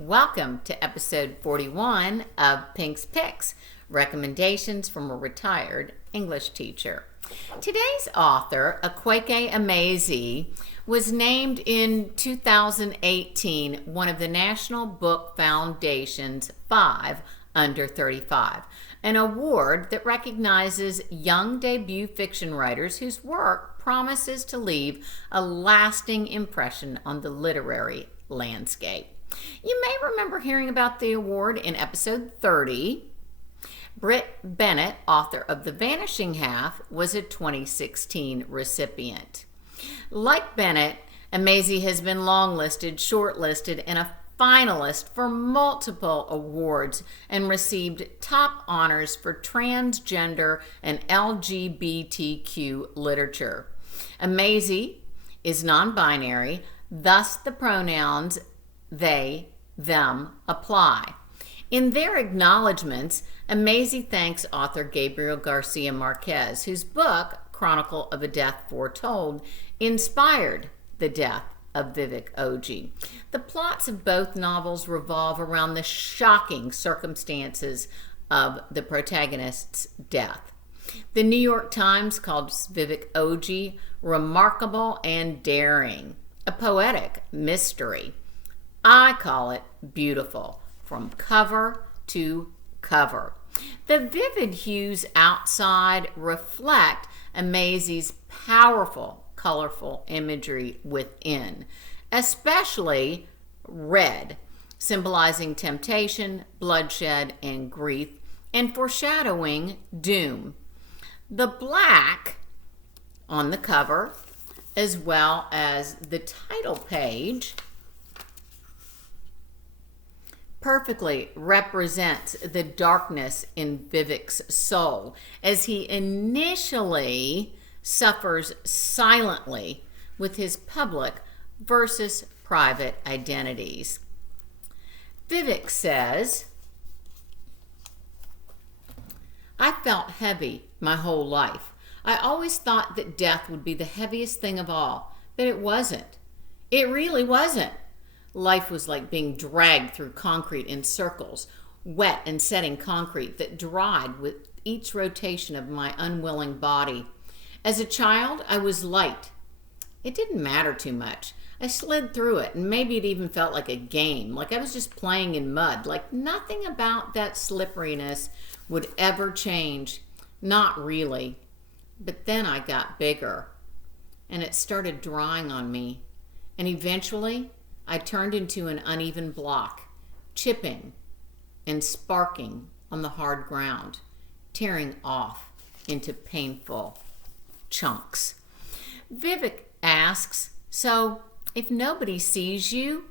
Welcome to episode 41 of Pink's Picks, recommendations from a retired English teacher. Today's author, Akwaeke Emezi, was named in 2018 one of the National Book Foundation's 5 Under 35, an award that recognizes young debut fiction writers whose work promises to leave a lasting impression on the literary landscape. You may remember hearing about the award in episode 30. Brit Bennett, author of The Vanishing Half, was a 2016 recipient. Like Bennett, Emezi has been longlisted, shortlisted, and a finalist for multiple awards and received top honors for transgender and LGBTQ literature. Emezi is non-binary, thus the pronouns they, them apply. In their acknowledgements, Emezi thanks author Gabriel Garcia Marquez, whose book, Chronicle of a Death Foretold, inspired the Death of Vivek Oji. The plots of both novels revolve around the shocking circumstances of the protagonist's death. The New York Times called Vivek Oji remarkable and daring, a poetic mystery. I call it beautiful, from cover to cover. The vivid hues outside reflect Emezi's powerful, colorful imagery within, especially red, symbolizing temptation, bloodshed, and grief, and foreshadowing doom. The black on the cover, as well as the title page, perfectly represents the darkness in Vivek's soul as he initially suffers silently with his public versus private identities. Vivek says, "I felt heavy my whole life. I always thought that death would be the heaviest thing of all, but it wasn't. It really wasn't. Life was like being dragged through concrete in circles, wet and setting concrete that dried with each rotation of my unwilling body. As a child, I was light. It didn't matter too much. I slid through it, and maybe it even felt like a game, like I was just playing in mud, like nothing about that slipperiness would ever change. Not really. But then I got bigger, and it started drying on me, and eventually I turned into an uneven block, chipping and sparking on the hard ground, tearing off into painful chunks." Vivek asks, "So, if nobody sees you,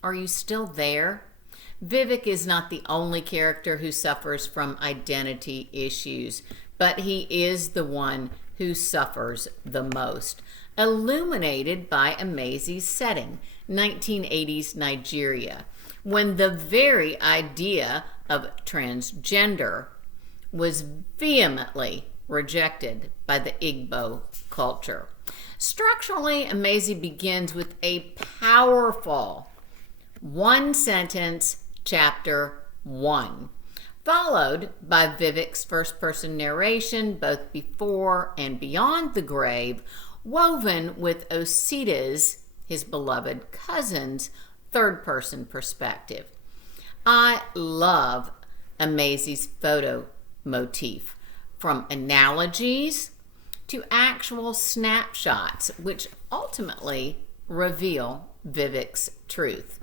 are you still there?" Vivek is not the only character who suffers from identity issues, but he is the one who suffers the most. Illuminated by Emezi's setting, 1980s Nigeria, when the very idea of transgender was vehemently rejected by the Igbo culture. Structurally, Emezi begins with a powerful one-sentence chapter 1, followed by Vivek's first-person narration, both before and beyond the grave, woven with Osita's, his beloved cousin's, third-person perspective. I love Emezi's photo motif, from analogies to actual snapshots, which ultimately reveal Vivek's truth.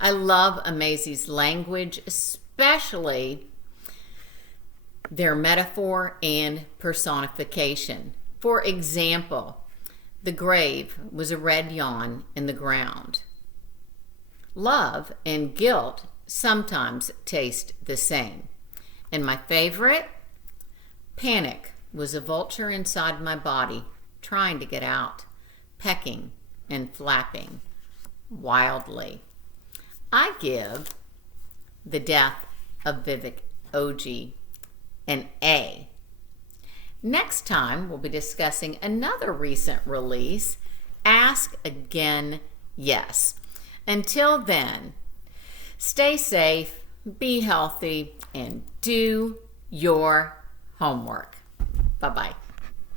I love Emezi's language, especially their metaphor and personification. For example, the grave was a red yawn in the ground. Love and guilt sometimes taste the same. And my favorite, panic was a vulture inside my body, trying to get out, pecking and flapping wildly. I give The Death of Vivek Oji an A. Next time, we'll be discussing another recent release, Ask Again, Yes. Until then, Stay safe, be healthy, and do your homework. Bye-bye.